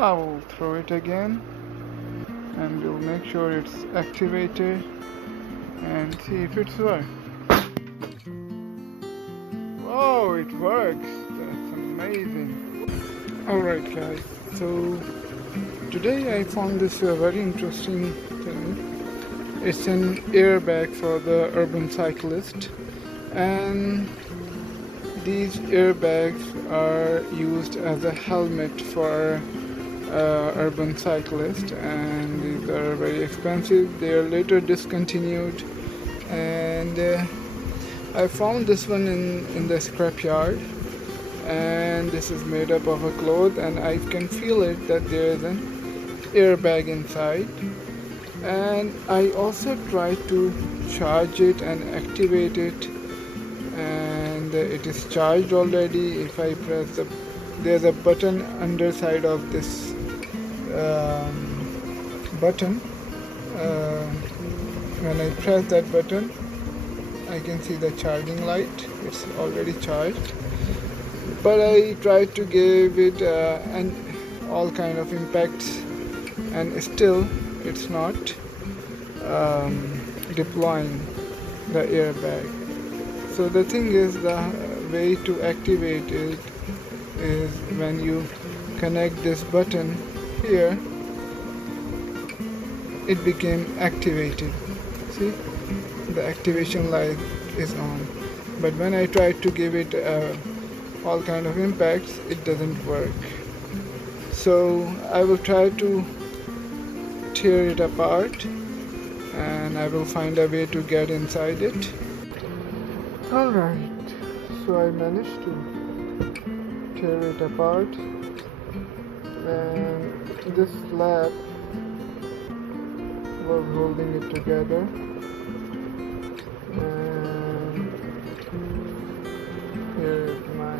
I'll throw it again and we'll make sure it's activated and see if it's worked. Oh, it works. That's amazing. Alright guys, so today I found this very interesting thing. It's an airbag for the urban cyclist, and these airbags are used as a helmet for urban cyclists, and these are very expensive. They are later discontinued, and I found this one in the scrapyard, and this is made up of a cloth, and I can feel it that there is an airbag inside. And I also tried to charge it and activate it, and it is charged already. If I press there's a button underside of this button. When I press that button, I can see the charging light. It's already charged, but I tried to give it all kind of impacts, and still it's not deploying the airbag. So the thing is, the way to activate it is when you connect this button here, it became activated. See, the activation light is on, but when I try to give it all kind of impacts, it doesn't work. So I will try to tear it apart, and I will find a way to get inside it. Alright, so I managed to tear it apart, and this slab was holding it together, and here is my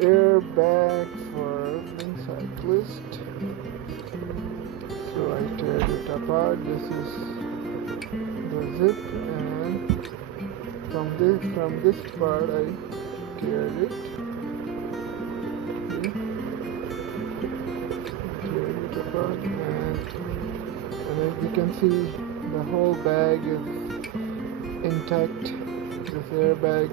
airbag for urban cyclist. So I teared it apart. This is the zip, and from this part I teared it. Teared it apart, and as you can see, the whole bag is intact. This airbag,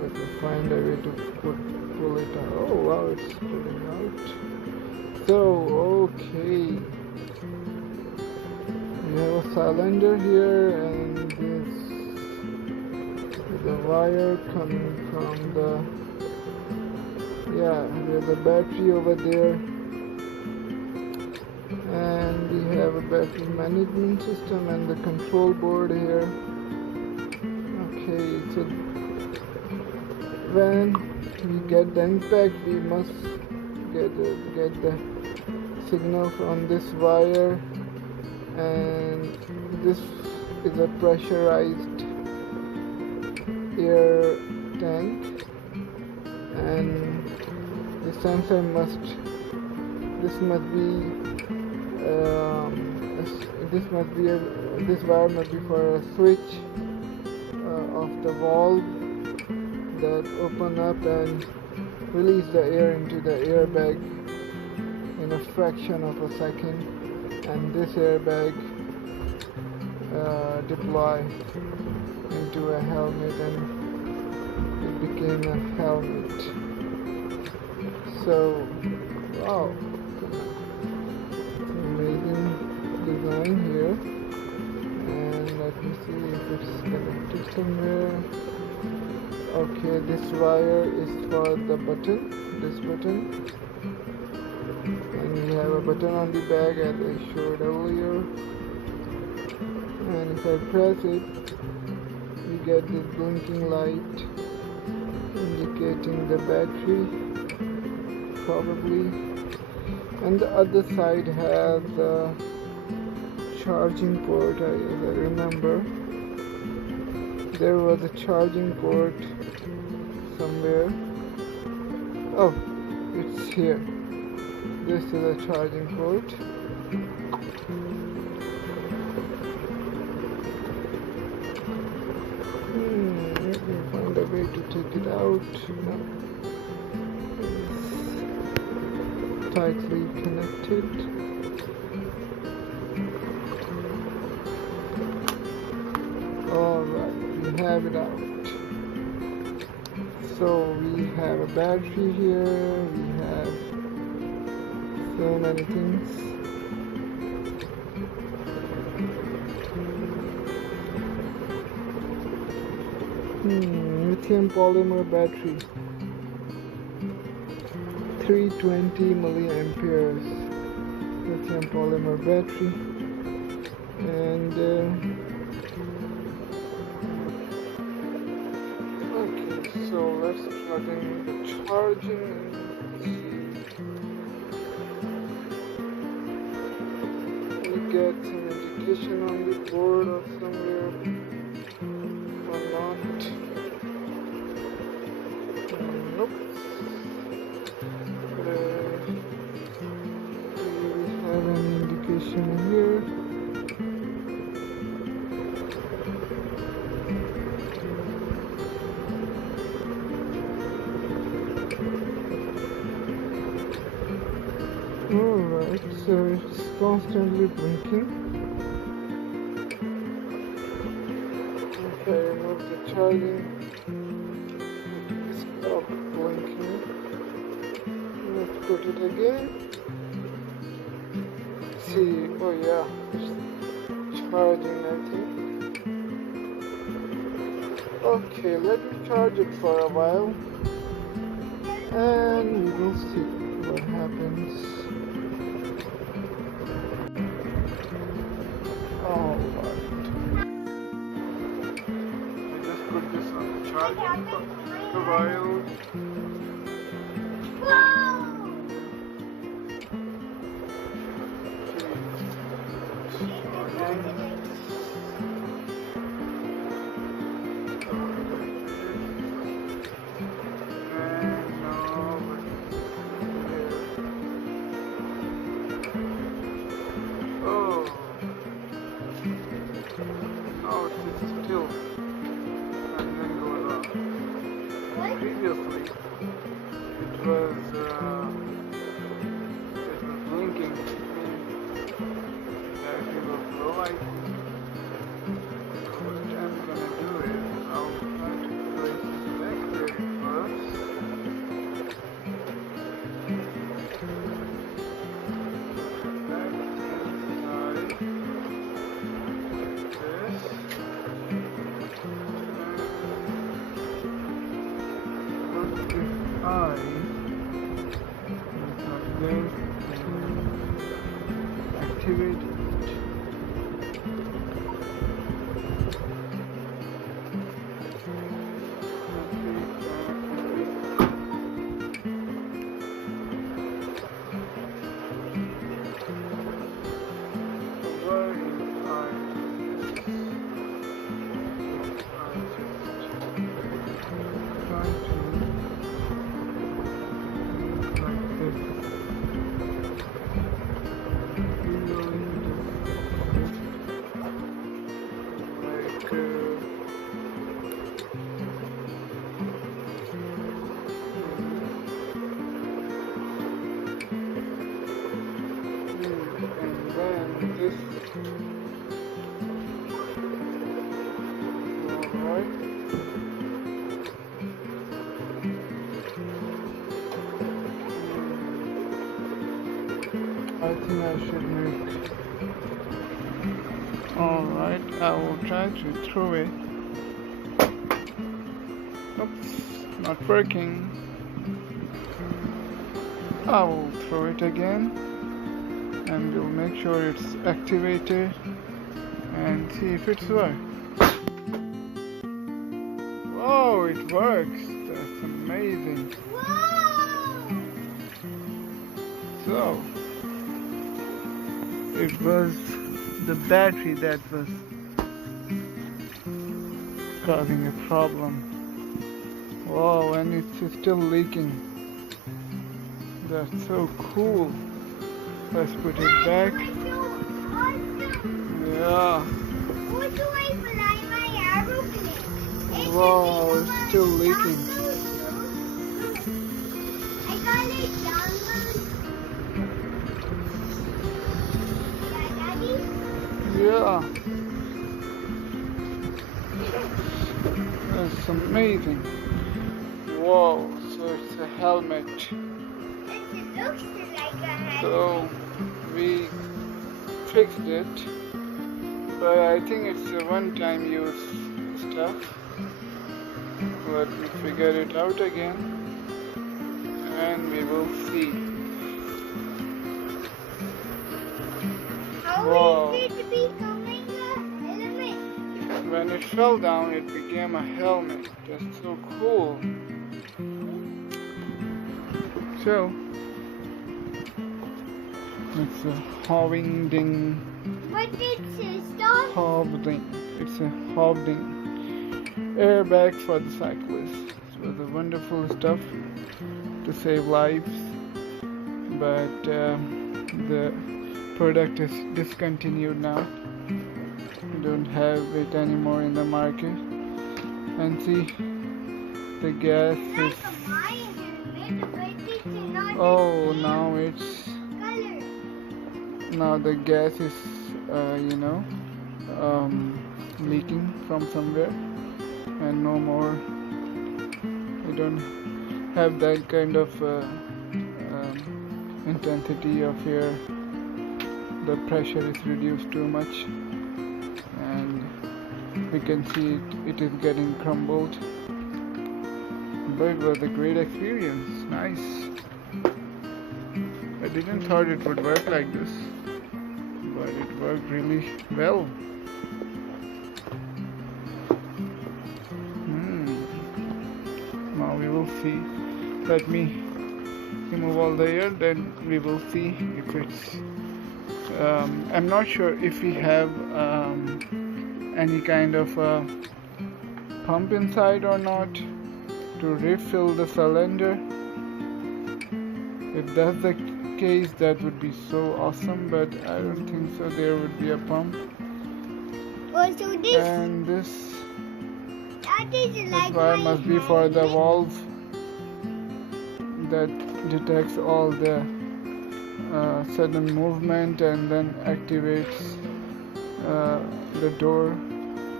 let me find a way to pull it out. Oh wow, it's pulling out. So okay, we have a cylinder here, and this is a wire coming from there's a battery over there, and we have a battery management system and the control board here. Okay, so when we get the impact, we must get the signal from this wire, and this is a pressurized air tank, and the sensor this wire must be for a switch of the valve that open up and release the air into the airbag in a fraction of a second, and this airbag deploy into a helmet, and it became a helmet. So wow, amazing design here, and let me see if it's connected somewhere. Okay, this wire is for the button, this button, and we have a button on the bag as I showed earlier, and if I press it, we get this blinking light indicating the battery probably, and the other side has the charging port. As I remember, there was a charging port somewhere. Oh, it's here. This is a charging port. Let me find a way to take it out. No. tightly connected. Alright, we have it out. So we have a battery here, we have so many things. Lithium polymer battery, 320 milliamperes lithium polymer battery, and okay, so let's plug in the charging and we get some indication on the board or somewhere or not. Nope. Do we have any indication here? Alright, so it's constantly blinking. Okay, remove the charging. Stop blinking. Let's put it again. See, oh yeah, it's charging, I think. Okay, let me charge it for a while and we will see what happens. Alright. I just put this on the charging for a while. Now it is still and then goes on. Previously it was blinking that it was low light. What I'm gonna do is I'll try to place it back where it was. Activate it. I think I should make. Alright, I will try to throw it. Oops, not working. I will throw it again and we'll make sure it's activated and see if it's works. Whoa, it works! That's amazing. So, it was the battery that was causing a problem. Wow, and it's still leaking. That's so cool. Let's put it back. Yeah. Wow, it's still leaking. Wow, that's amazing. Whoa, so it's a helmet. It looks like a helmet. So we fixed it, but I think it's a one-time use stuff. Let me figure it out again, and we will see. How is it becoming a helmet? When it fell down, it became a helmet. That's so cool. So it's a hovding. What it's stop? Hovding. It's a hovding airbag for the cyclist. So the wonderful stuff to save lives, but the product is discontinued now. We don't have it anymore in the market. And see, the gas is. Oh, now it's. Now the gas is, leaking from somewhere, and no more. We don't have that kind of intensity of air. The pressure is reduced too much, and we can see it is getting crumbled. But it was a great experience. Nice. I didn't thought it would work like this, but it worked really well. Now we will see. Let me remove all the air, then we will see if it's. I'm not sure if we have any kind of pump inside or not to refill the cylinder. If that's the case, that would be so awesome, but I don't think so. There would be a pump. Also this. And this Like wire must be for the valve that detects all the sudden movement and then activates the door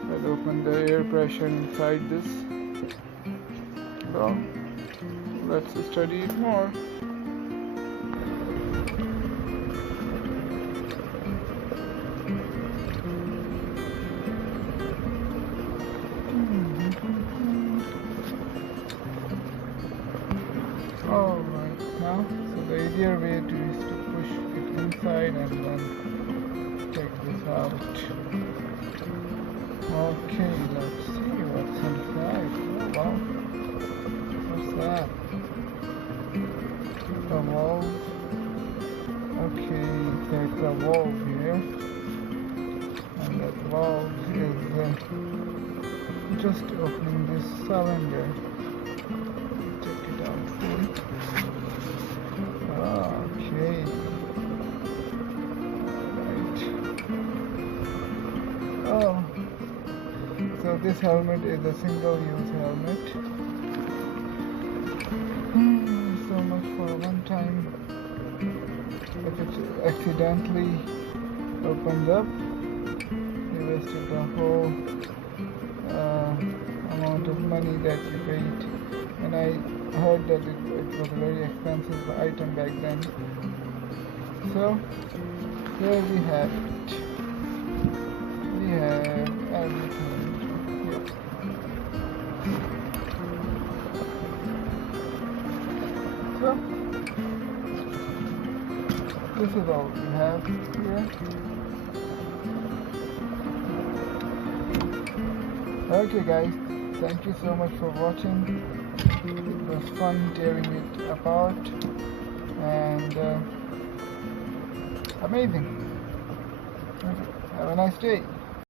that opens the air pressure inside this. So let's study it more. Alright, now, so the easier way is to push it inside and then take this out. Okay, let's see what's inside. Oh wow, what's that? A valve. Okay, there's a valve here, and that valve is just opening this cylinder. Okay. Alright. Oh. So this helmet is a single-use helmet. So much for one time. If it accidentally opens up, you wasted the whole amount of money that you paid. And I heard that it was a very expensive item back then. So here we have it. We have everything here. So this is all we have here. Okay guys, thank you so much for watching. It was fun tearing it apart, and amazing. Have a nice day.